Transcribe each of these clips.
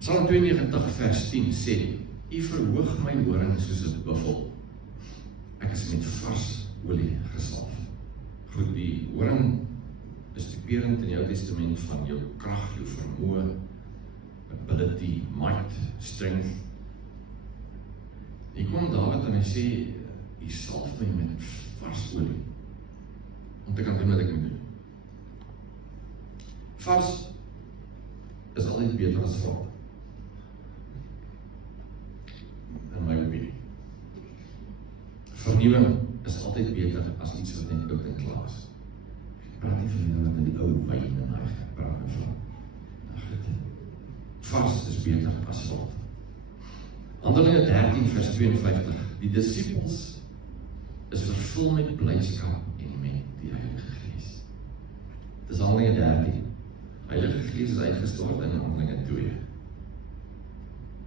Psalm 92 vers 10 sê, U verhoog my horing soos 'n buffel. Ek is met vars olie gesalf. Goed, die horing is typerend in die Ou Testament van jou krag, jou vermoë, ability, might, strength. Hier kom Dawid en hy sê, U salf my met vars olie, om te kan doen wat ek moet doen. Vars is altyd beter as vrot. In my opinie. Vernuwing is altyd beter as iets wat net oud en klaar is. Ek praat nie van die wat in die ou wyn en hy praat nie van. Vars is beter as vrot. Handelinge 13 vers 52. Die disippels is vervul met blydskap en met die Heilige Gees. Dis Handelinge 13. Heilige Gees is uitgestort in Handelinge 2.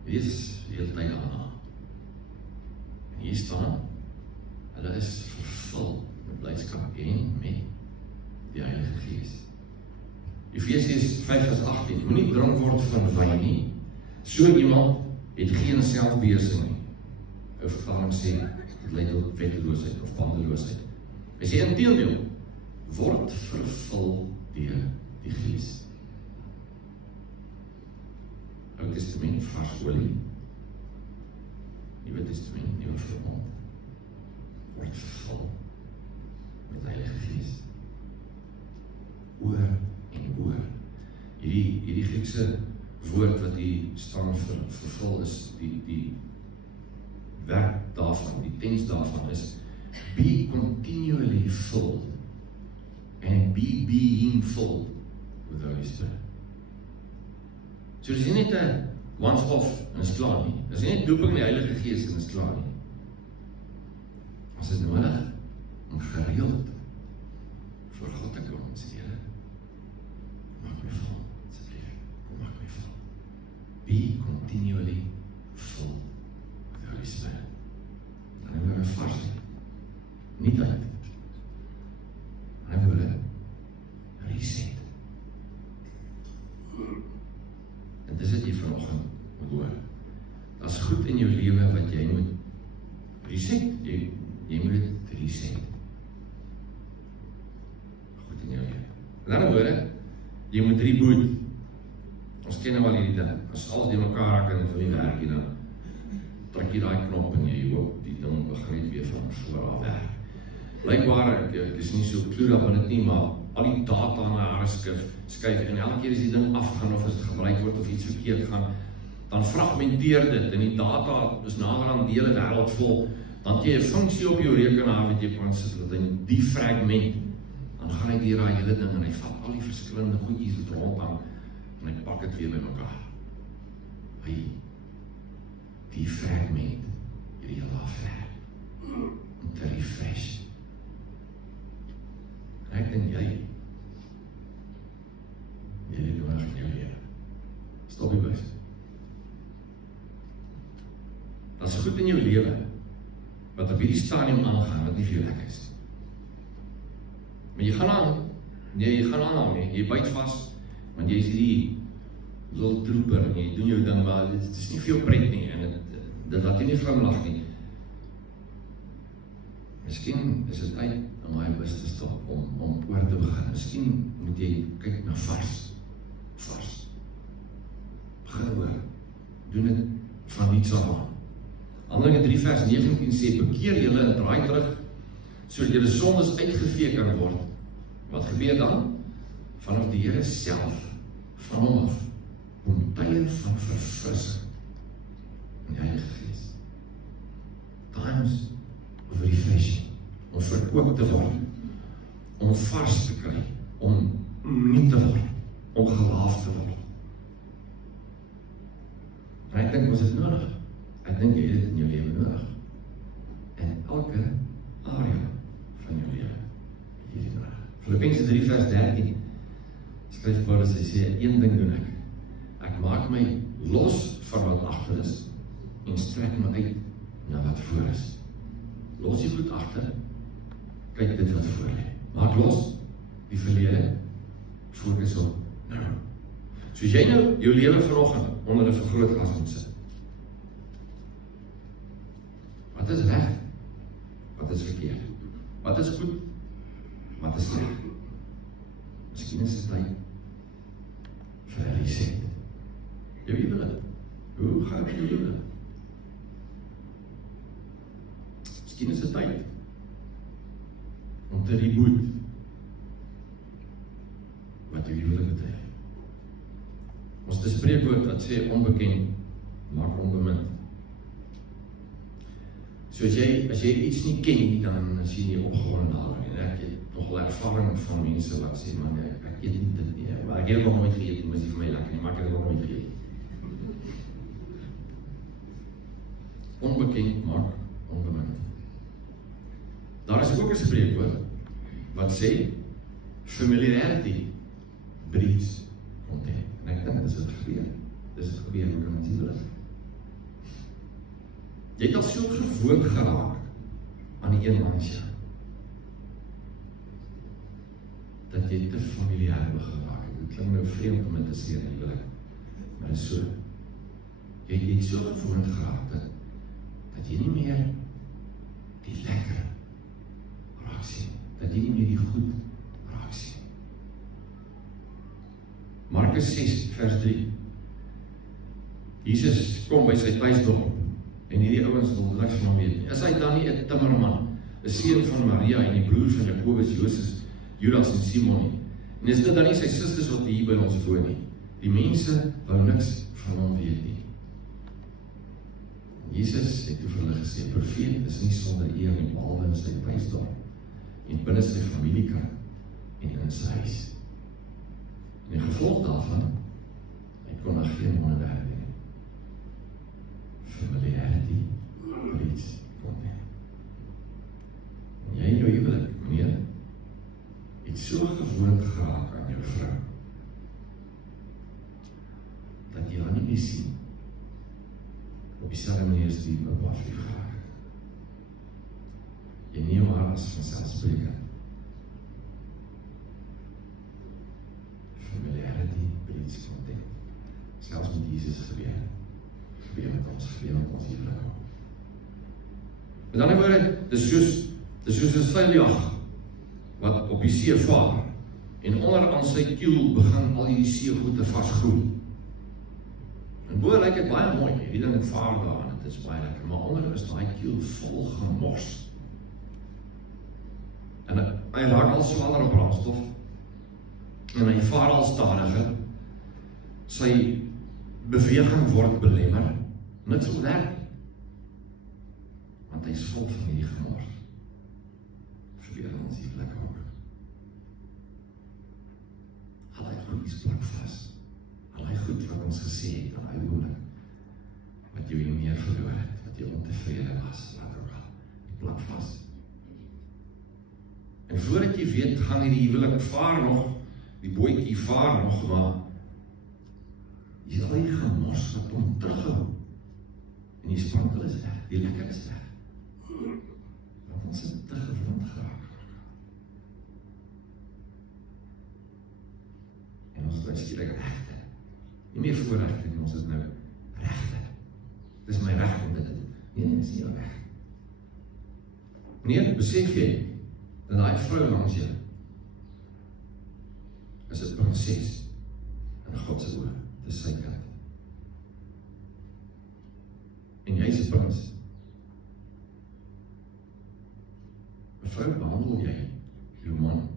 Wees heeltyd daarna. En hier staan, hulle is vervul met blydskap en met die Heilige Gees. Efesiërs 5 vers 18. Moenie dronk word van wyn nie. So iemand het geen selfbeheersing nie. Ou vertaling sê, dit lei tot wetteloosheid of bandeloosheid. Hy sê inteendeel, word vervul deur die Gees. Ou Testament, vars olie. Nuwe Testament, nuwe verbond. Word vervul met Heilige Gees. Oor en oor. Hierdie Griekse woord wat hier staan vir vervul is, die werk daarvan, die tens daarvan is, be continually filled, and be being full with the Holy Spirit. So dis nie net 'n once-off en is klaar nie. Dis nie net dooping die Heilige Gees en is klaar nie. Ons is nodig om gereeld voor God te kom en sê, Here, maak my vol, asseblief, kom maak my vol. Be continually full with the Holy Spirit. Dan hebben we vast. Niet uit. Dan hebben we reset. En dis wat jy vanoggend moet hoor. Dat is goed in jou lewe wat jy moet reset. Jy moet dit reset. Goed in jou lewe. En dan hoor, jy moet reboot. Ons ken nou al hierdie ding. As alles die mekaar raak en vir die werk hier, dan trek jy daai knop en jy hoop die ding begin weer van voor af werk. Blijkbaar, ek is nie so kloer op in dit nie, maar al die data na haar skuif en elke keer as die ding afgaan of as dit gebruik word of iets verkeerd gaan, dan fragmenteer dit en die data is nader aan die hele wêreld vol. Dan het jy 'n funksie op jou rekenaar wat jy kan sit dat in die fragment, dan gaan hy deur daai hele ding en hy vat al die verskillende goedjies wat rondhang en hy pak dit weer by mekaar. Hy die fragment hierdie hele afwerk om te refresh. Ek dink jy het nodig in jou lewe. Stop die bus. Dat is goed in jou lewe wat op hierdie stadium aangaan wat nie vir jou lekker is. Maar jy gaan aan, jy gaan aan, jy byt vas, want jy is die little trooper en jy doen jou ding, maar dit is nie veel pret nie en dit laat jy nie glimlag nie. Miskien is dit uit om my bus te stop, om oor te begin. Miskien moet jy kyk na vars. Begin oor. Doen dit van niets af aan. Handelinge 3 vers 19 sê, bekeer julle en draai terug, sodat julle sondes uitgevee kan word. Wat gebeur dan? Vanaf die Here self, van hom af, kom tye van verfrissing in die Heilige Gees. Times of refreshing, om verkoop te word, om vars te kry, om nie te word, om gelaaf te word. En ek dink ons het nodig. Ek dink jy het dit in jou lewe nodig. En elke area van jou lewe het jy dit nodig. Filippense 3 vers 13 skryf Paulus, hy sê, een ding doen ek. Ek maak my los van wat agter is en strek my uit na wat voor is. Los jy goed agter, kyk dit wat voor lê. Maak los die verlede, fokus op nou. So Soos jy nou jou lewe vanoggend onder 'n vergrootglas moet sit. Wat is reg? Wat is verkeerd? Wat is goed? Wat is sleg? Miskien is dit tyd vir 'n reset. Jou huwelik. Hoe gaan dit met jou huwelik? Miskien is dit tyd om te reboot wat jou huwelik betref. Ons het 'n spreekwoord wat sê onbekend maak onbemind. So as jy iets nie ken nie, dan is jy nie opgewonde daaroor nie. Ek het nogal ervaring van mense wat sê, man, ek eet nie dit nie, maar ek het dit nog nooit geëet, maar is nie vir my lekker nie, maar ek het dit nog nooit geëet. Onbekend maak onbemind. Daar is ook 'n spreekwoord wat sê, familiarity breeds contempt. En ek dink dis het gebeur. Dis het gebeur met ons huwelik. Jy het al so gewoond geraak aan die een mans, dat jy te familiaar begin raak. Dit klink nou vreemd om dit te sê in die huwelik, maar dit is so. Jy het so gewoond geraak dat jy nie meer die lekker raak sien, dat jy nie meer die goed raak sien. Markus 6 vers 3. Jesus kom by sy tuisdorp en hierdie ouens wil niks van hom weet nie. Is hy dan nie 'n timmerman, 'n seun van Maria en die broer van Jakobus, Josef, Judas en Simon nie? En is dit dan nie sy susters wat hier by ons woon nie? Die mense wou niks van hom weet nie. Jesus het toe vir hulle gesê, profeet is nie sonder eer nie, behalwe in sy tuisdorp en binne sy familiekring en in sy huis. En die gevolg daarvan, hy kon nog geen wonderwerk doen. Familiarity breeds contempt. En jy in jou huwelik, meneer, het so gewoond geraak aan jou vrou, dat jy haar nie meer sien, op dieselfde manier as die mekaar verlief geraak het. Jy neem haar as vanselfsprekend. Familiarity breeds contempt. Selfs met Jesus gebeur met ons huwelik. Met ander woorde, dis soos 'n seiljag wat op die see vaar en onder aan sy kiel begin al die seegoed vasgroei. En bo lyk dit baie mooi, hierdie ding het vaar daar en dit is baie lekker, maar onder is daai kiel vol gemors. En hy raak al swaarder op brandstof en hy vaar al stadiger. Sy beweging word belemmer. Niks wil werk nie. Want hy is vol van hierdie gemors. Gebeur ons huwelik ook. Al die goedies plak vas. Al die goed wat ons gesê het aan die huwelik, wat jy nie meer verloor het, wat jy ontevrede was, laat ook al, die plak vas. En voordat jy weet, gaan hierdie huwelik vaar nog, die bootjie vaar nog, maar jy sal die gemors wat hom terughou. En die sprankel is weg, die lekker is weg. Want ons het te gewoond geraak. En ons is skielik regte. Nie meer voorregte nie, ons is nou regte. Dis my reg om dit te doen. Nee, dis nie jou reg. Nee, besef jy, dat daai vrou langs jou is 'n prinses in God se oë. Dis sy kind. En jy is 'n prins. Mevrou, behandel jy jou man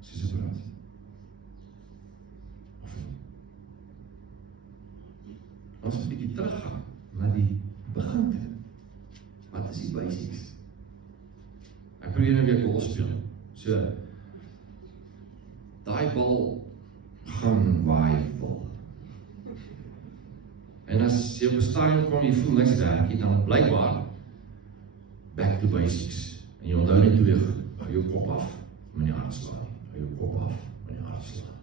soos 'n prins? Of nie? Ons moet 'n bietjie teruggaan na die begin toe. Wat is die basics? Ek probeer nou weer golf speel. So, daai bal gaan waai vol. En as jy op 'n stadium kom, jy voel niks werk nie, dan blykbaar back to basics. En jy onthou net twee goed. Hou jou kop af, moenie hartslaan nie. Hou jou kop af, moenie hartslaan.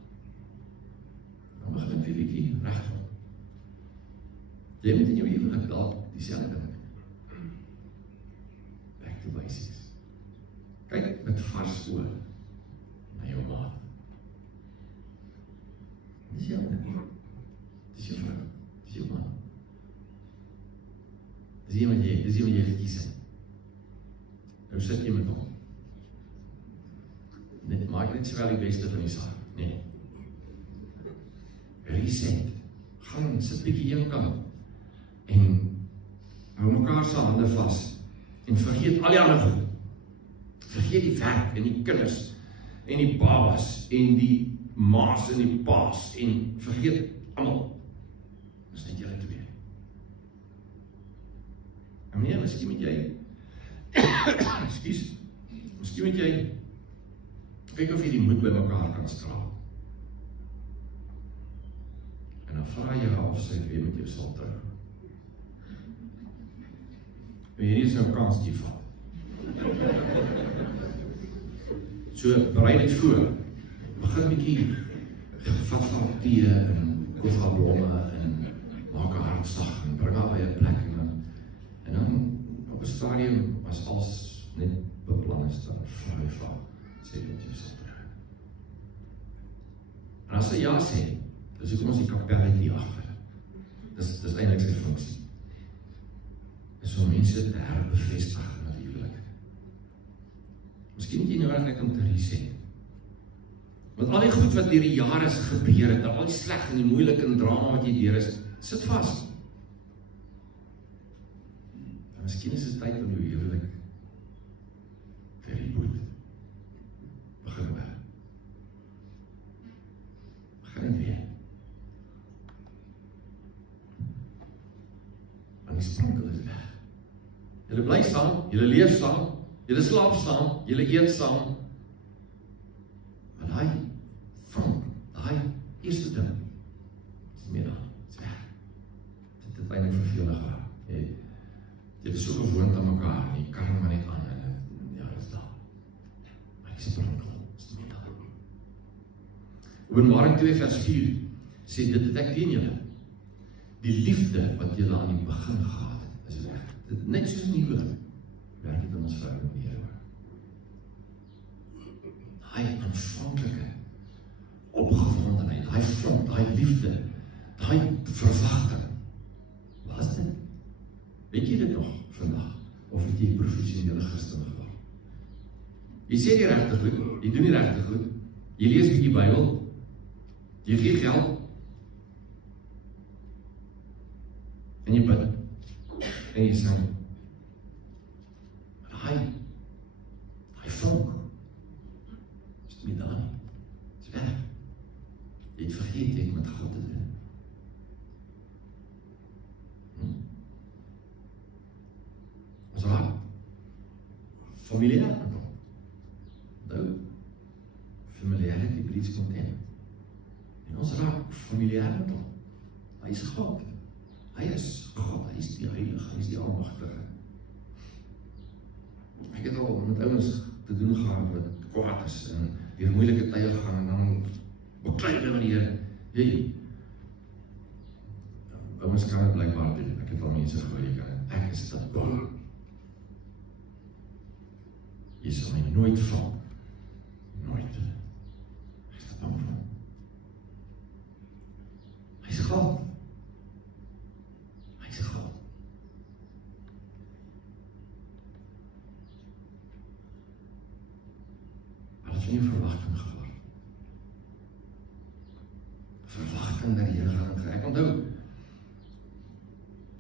Dan begin ek weer bietjie regkom. Jy moet in jou huwelik dalk dieselfde ding. Back to basics. Kyk met vars oë na jou maat. Dis jou. dis jy wat jy gekies het. Nou sit jy met hom. Maak net sowel die beste van die saak. Nee. Reset. Gaan sit bietjie een kant. En hou mekaar se hande vas. En vergeet al die ander goed. Vergeet die werk en die kinders. En die babas. En die maas en die paas. En vergeet almal. Dis net julle twee. En nee, miskien moet jy miskien moet jy kyk of jy die moed by mekaar kan straal. En dan vraag jy af sy weer met jou sal terug. Hier is nou kans die vat. So, bereid dit voor. Begin bietjie vat van tee en koop haar blomme en maak haar hartslag en bring haar by 'n plek en dan op 'n stadium as alles net beplan is, dan vra jy vir haar, sê wat jy sal terug. En as sy ja sê, dis hoekom ons die kapel hier agter. Dis eintlik sy funksie. Is om mense te herbevestig in die huwelik. Miskien moet jy nou net om te reset. Want al die goed wat deur die jare gebeur het, al die sleg en die moeilike en drama wat jy deur is, sit vas. En miskien is dit tyd om jou huwelik te reboot. Begin weer. Begin weer. En die sprankel is weg. Julle bly saam, julle leef saam, julle slaap saam, julle eet saam. Maar daai eerste ding, is nie meer daar, is weg. Dit het eintlik vervelig geraak. Jy is so gewoond aan mekaar, en jy kan maar net aan, en ja, dit is daar. Maar die sprankel is nie meer daar. Openbaring 2 vers 4 sê, dit het ek teen julle. Die liefde wat julle aan die begin gehad het, is weg. Dit net soos in die huwelik, werk het in ons verhouding met die Here. Daai aanvanklike opgewondenheid, daai vonk, daai liefde, daai verwagting. Wat is dit? Weet jy dit nog vandag? Of het jy professionele Christen geword? Jy sê die regte goed, jy doen die regte goed, jy lees bietjie Bybel, jy gee geld, en jy bid, en jy sing. Maar hy vonk, is nie daar nie, is weg. Jy het vergeet, jy het met God te doen. Ons raak familiair met hom. Nou, familiarity breeds contempt. En ons raak familiair met hom. Hy is God. Hy is God, hy is die heilige, hy is die almagtige. Ek het al met ouens te doen gehad wat kwaad is en deur moeilike tye gaan en dan beklei hulle met die Here. Hey, ouens kan dit blykbaar doen. Ek het al mense gehoor, jy kan dit. Ek is te bang. Jy sal my nooit val. Nooit. Ek is te bang van. Hy is God. Hy is God. Maar dit is nie 'n verwagting geword. Verwagting dat die Here gaan ingryp. Ek onthou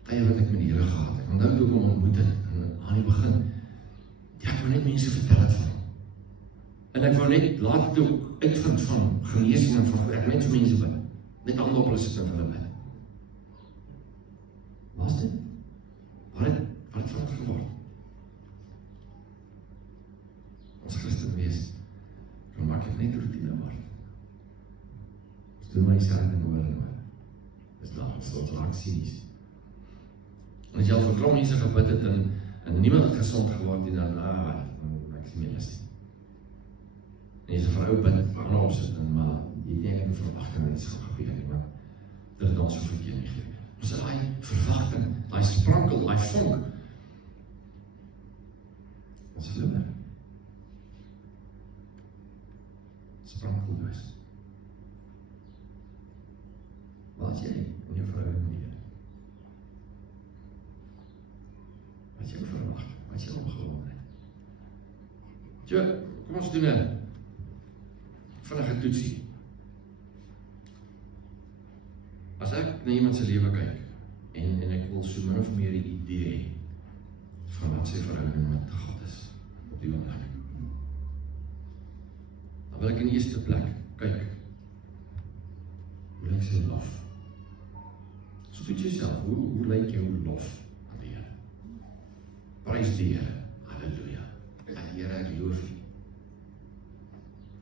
tye wat ek met die Here gehad het. Ek onthou toe ek hom ontmoet het aan die begin. Ja, ek wou net mense vertel het van hom. En ek wou net laat toe uitvind van genesing en van ek net vir mense bid. Net hande op hulle sit en vir hulle bid. Wat is dit? Wat het van geword? Ons Christen wees, dan maak ek net routine word. Ons doen my self en oor en oor. Dis daar, ons raak cynies. En as jy al vir klomp mense gebid het en niemand het gesond geword en dan, ek is nie meer lus nie. En jy is 'n vrou bid, aan opsit, maar jy het nie 'n verwagting dat iets gaan gebeur nie, maar dit het ons so verkeerd nie gegee. Ons het daai verwagting, daai sprankel, daai vonk. Ons verloor. Sprankelloos. Wat jy in jou verhouding met die Here? Wat Wat is jou verwagting? Wat is jou omgewondheid? So, kom ons doen 'n vinnige toetsie. As ek na iemand se lewe kyk, en ek wil so min of meer die idee hê van wat sy verhouding met God is, op die oomblik, dan wil ek in die eerste plek kyk, hoe lyk sy lof? So toets jouself, hoe lyk jou lof aan die Here? Prys die Here, halleluja, Here, ek loof U.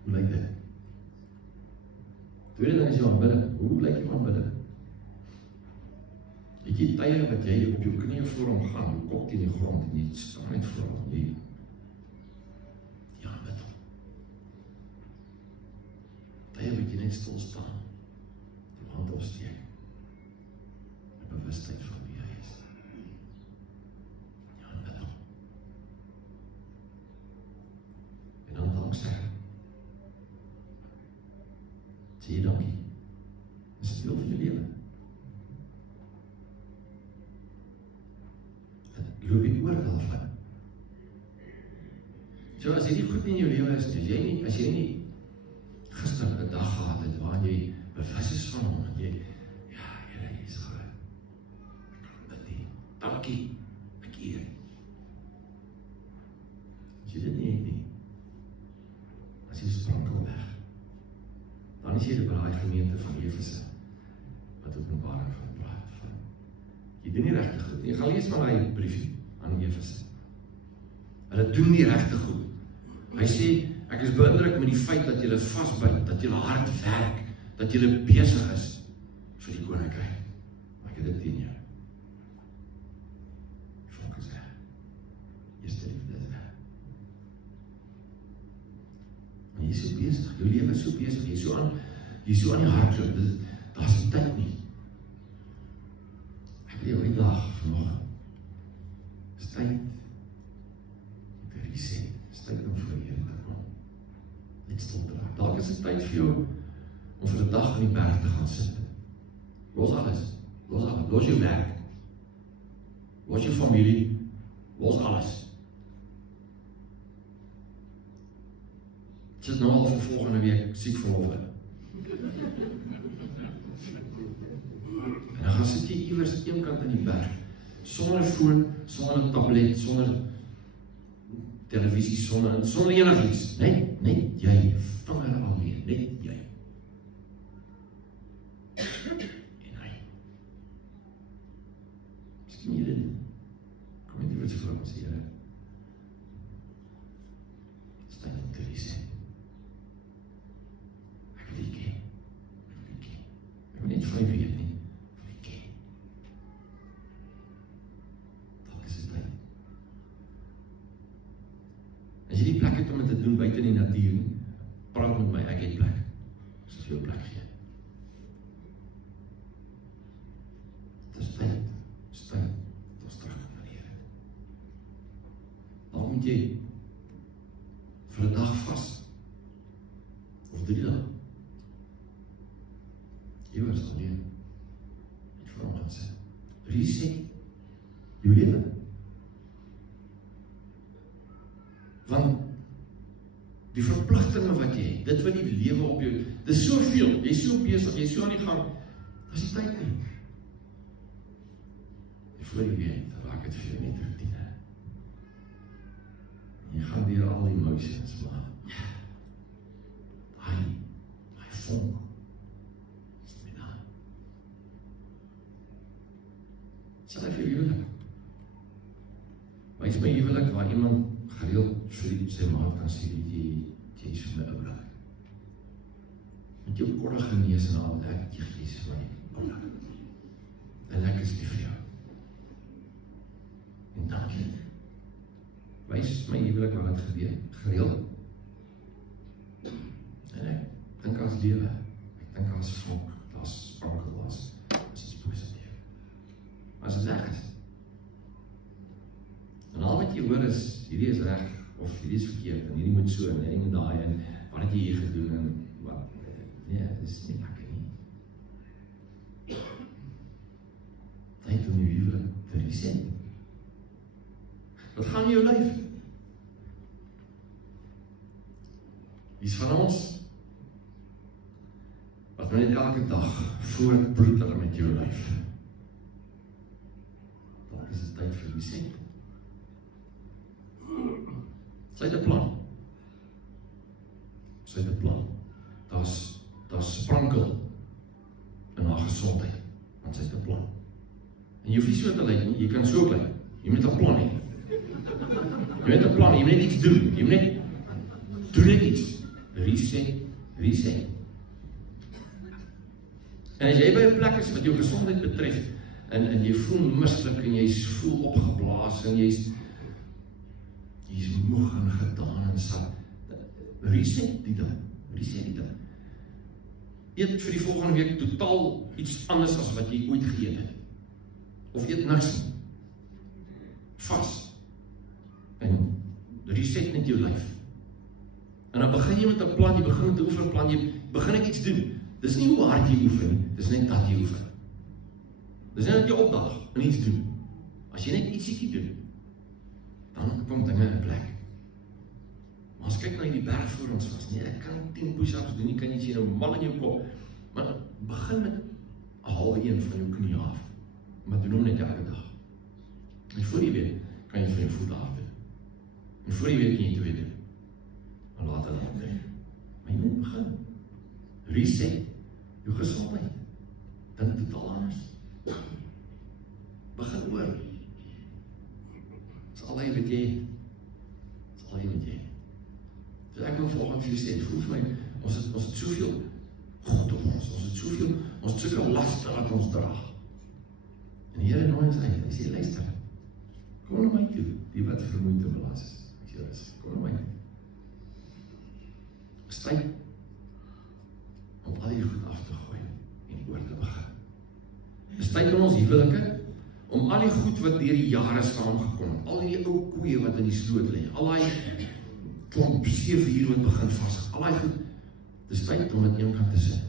Hoe lyk dit? Tweede ding is jou aanbidding, hoe lyk jou aanbidding? Het jy tye wat jy op jou knieë voor hom gaan, jou kop teen die grond, en jy staan net voor hom, jy aanbid hom. Tye wat jy net stil staan, die hand opsteek, die bewustheid van wie hy is. Jy aanbid hom. En dan danksegging. Sê jy dankie. Dis deel van jou lewe. Loop jy oor daarvan. So as jy nie goed in jou lewe is, as jy nie gister 'n dag gehad het, waar jy bewus is van hom, en jy, Here, jy is goed. Ek kan dit, dankie, ek eer. As jy dit nie het nie, as jy sprankel weg, dan is jy die braai gemeente van Efese, wat Openbaring van praat van. Jy doen nie regtig goed. Jy gaan lees maar die briefie aan Efese. Hulle doen nie regtig goed. Hy sê, ek is beïndruk met die feit dat julle vasbyt, dat julle hard werk, dat julle besig is vir die koninkryk. Maar ek het dit teen jou. Die volk is weg. Eerste liefde is weg. Maar jy is so besig, jou lewe is so besig, jy is so aan die hardloop, daar is die tyd nie. Ek wil jou uitdaag vanoggend. Is tyd om te reset, is tyd om voor die Here te kom. Net stil te raak. Dalk is dit tyd vir jou om vir 'n dag in die berg te gaan sit. Los alles, los jou werk, los jou familie, los alles. Sit nou al vir volgende week siek verlof in. En dan gaan sit jy iewers een kant in die berg, sonder foon, sonder tablet, sonder televisie, sonder enigiets. Net jy, vinger alleen, net jy. En hy. Miskien jy dit, kom net iewers voor ons, Here. Staan in te reset. Ek wil nie ken. Ek wil net van jy weet nie. As jy die plek het om dit te doen buiten die natuur nie, praat met my, ek het plek. Ek sal vir jou plek gee. Het is tyd, dat ons terugkom na die Here. Dan moet jy vir 'n dag vas, of 3 dae, iewers alleen, met vir hom gaan sit. Reset jou lewe. Want die verpligtinge wat jy het, dit wat die lewe op jou, dit is soveel, jy is so besig, jy is so aan die gang, dit is die tyd nie. En voor jy weet, raak het vir jou net routine. En jy gaan deur al die emotions, maar hy vonk, is nie daar. Sal hy vir jou huwelik? Wees my huwelik waar iemand gereeld vir sy maat kan sê, jy is vir my oulik. Met jou korre genees en al, ek is vir my oulik. En ek is lief vir jou. En dankie. Wees my huwelik waar het gebeur, gereeld. En ek dink as lewe, ek dink as vonk, as sprankel, as iets positief. As het weg is. En al wat jy hoor is, hierdie is reg, of hierdie is verkeerd, en hierdie moet so, en hierdie moet daai, en wat het jy hier gedoen, en wat, nee, dit is nie lekker nie. Tyd om jou huwelik te reset. Wat gaan met jou lyf? Dis van ons wat net elke dag voortbroed hulle met jou lyf. Dan is dit tyd vir reset. Sy het 'n plan. Sy het 'n plan. Daar's sprankel in haar gesondheid, want sy het 'n plan. En jy hoef nie so te lyk nie, jy kan so lyk. Jy moet 'n plan hê. Jy moet 'n plan, jy moet net iets doen. Jy moet net doen net iets. Reset. En as jy by 'n plek is wat jou gesondheid betref, en jy voel mislik, en jy voel opgeblaas, en jy's moeg en gedaan en sat, reset die ding. Eet vir die volgende week totaal iets anders as wat jy ooit geëet het. Of eet niks nie. Vas. En reset net jou lyf. En dan begin jy met 'n plan, jy begin met 'n oefenplan, jy begin net iets doen. Dis nie hoe hard jy oefen, dis net dat jy oefen. Dis net dat jy opdag en iets doen. As jy net ietsiekie doen, dan kom dinge in plek. Maar as kyk na die berg voor ons was, nee, ek kan 10 push-ups doen, jy kan jy sien nou mal in jou kop, maar begin met 'n halwe een van jou knie af, maar doen hom net elke dag. En voor jy weet, kan jy van jou voet af doen. En voor jy weet, kan jy 2 doen. En later dan doen. Maar jy moet begin. Reset jou gesondheid. Dink totaal anders. Begin oor. Dis al jy wat jy. Dus ek wil volgens vir sê, voel vir my, ons het soveel God op ons het soveel laste wat ons dra. En die Here nooi ons uit, hy sê, luister, kom na my toe, die wat vermoeid en belas is, kom na my toe. Is tyd om al die goed af te gooi en oor te begin. Is tyd in ons huwelike om al die goed wat deur die jare saamgekom het, al die ou koeie wat in die sloot lê, al die klomp 7 hier wat begin vas, al die goed, dis tyd om dit een kant te sit.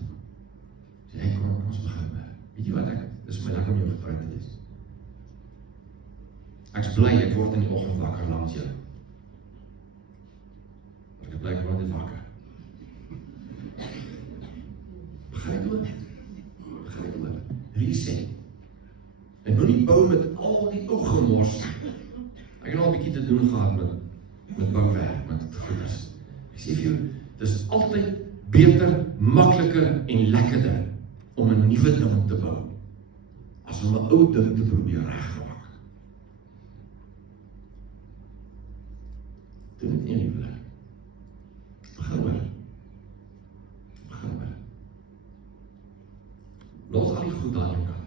Sê, hey, kom ons begin. Weet jy wat dis my lekker om jou gepraat te lees. Ek is bly, ek word in die oggend wakker langs jou. Ek is bly, ek word dit wakker. Begin dit oor. Reset. En wil nie bou met al die ou gemors. Ek het al 'n bietjie te doen gehad met bouwerk, met goeders. Ek sê vir jou, dit is altyd beter, makliker en lekkerder om 'n nuwe ding te bou, as om 'n ou ding te probeer regmaak. Doen dit nie in die plek. Begin oor. Los al die goed aan jou kant.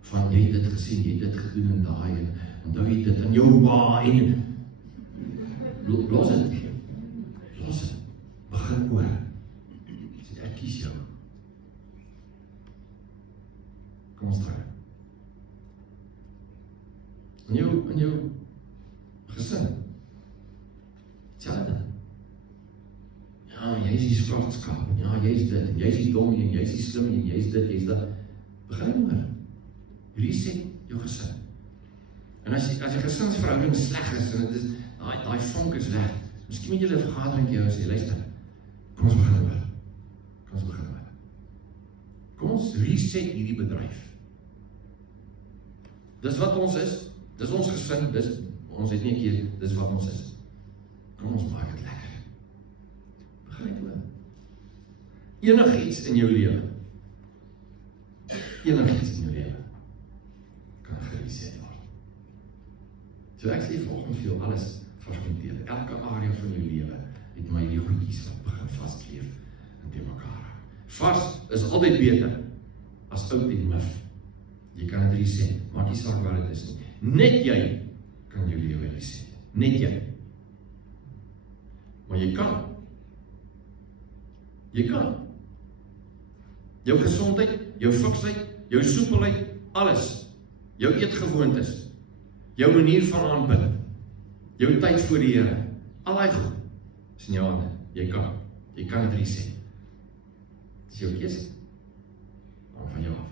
Van jy het dit gesien, jy het dit gedoen en daai, en onthou jy dit in jou wa, en los het. Begin oor. Sê, ek kies jou. Kom ons terug. In jou gesin. Tjade. Ja, jy is die sportskap. Ja, jy is dit, en jy is die dom, en jy is die slim, en jy is dit, jy is dat. Begin oor. Reset jou gesin. En as die gesinsverhouding sleg is, en het is, daai vonk is weg, miskien moet jy 'n vergadering jou sê, luister, kom ons begin oor. Kom ons reset hierdie bedryf. Dis wat ons is, dis ons gesin, ons het nie 'n keer, dis wat ons is. Kom ons maak dit lekker. Begin dit oor. Enigiets in jou lewe kan gereset word. So ek sê volgens vir jou alles fragmenteer. Elke area van jou lewe het my die goedjies wat begin vaskleef in die mekaar. Vas is altyd beter as oud en mif. Jy kan dit reset, maak nie saak wat dit is nie. Net jy kan jou lewe reset. Net jy. Maar jy kan. Jou gesondheid, jou fiksheid, jou soepelheid, alles. Jou eetgewoontes, jou manier van aanbid, jou tyd voor die Here, al die goed, is in jou hande. Jy kan het reset. Dit is jou keuse. Maar van jou af.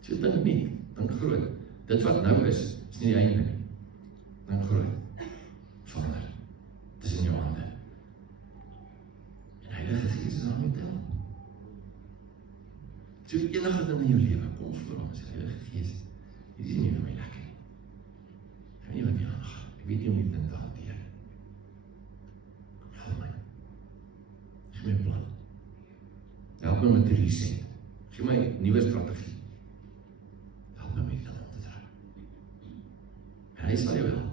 So dink nie, dink groot. Dit wat nou is nie die einde nie. Dink groot. enige ding in jou lewe, kom voor hom, sê Heilige Gees, dit is nie vir my lekker nie. Ek weet nie wat hier aangaan. Ek weet nie om die ding te hanteer. Help my. Gee my 'n plan. Help my met die reset. Gee my 'n nuwe strategie. Help my met die ding om te draai. En hy sal jou help.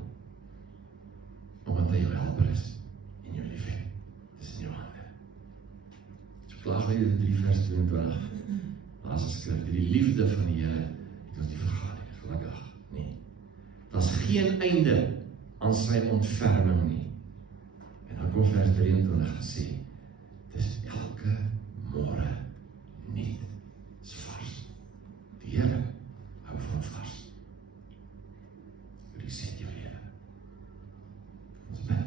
Omdat hy jou helper is en jou lief het. Dis in jou hande. So Klaagliedere 3 vers 22. Daar is geskryf, die liefde van die Here het ons nie vergaan nie, gelukkig nie. Daar's geen einde aan sy ontferming nie. En dan kom vers 23 gesê, dis elke môre nuut, is vars. Die Here hou van vars. Reset jou lewe. Ons bid.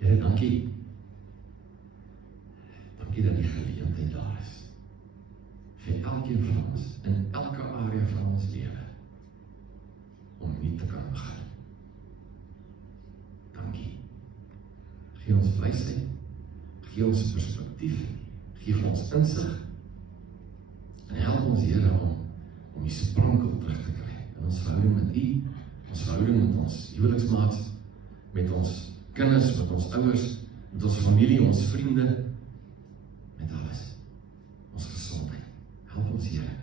Here, dankie. Dankie dat die geleentheid daar is. Vir elkeen van ons, in elke area van ons lewe, om nie te kan begin. Dankie. Gee ons wysheid, gee ons perspektief, gee vir ons insig, en help ons, Here, om die sprankel terug te kry, in ons verhouding met U, ons verhouding met ons huweliksmaats, met ons kinders, met ons ouers, met ons familie, ons vriende, met alles, ons gesondheid. Help ons, Here,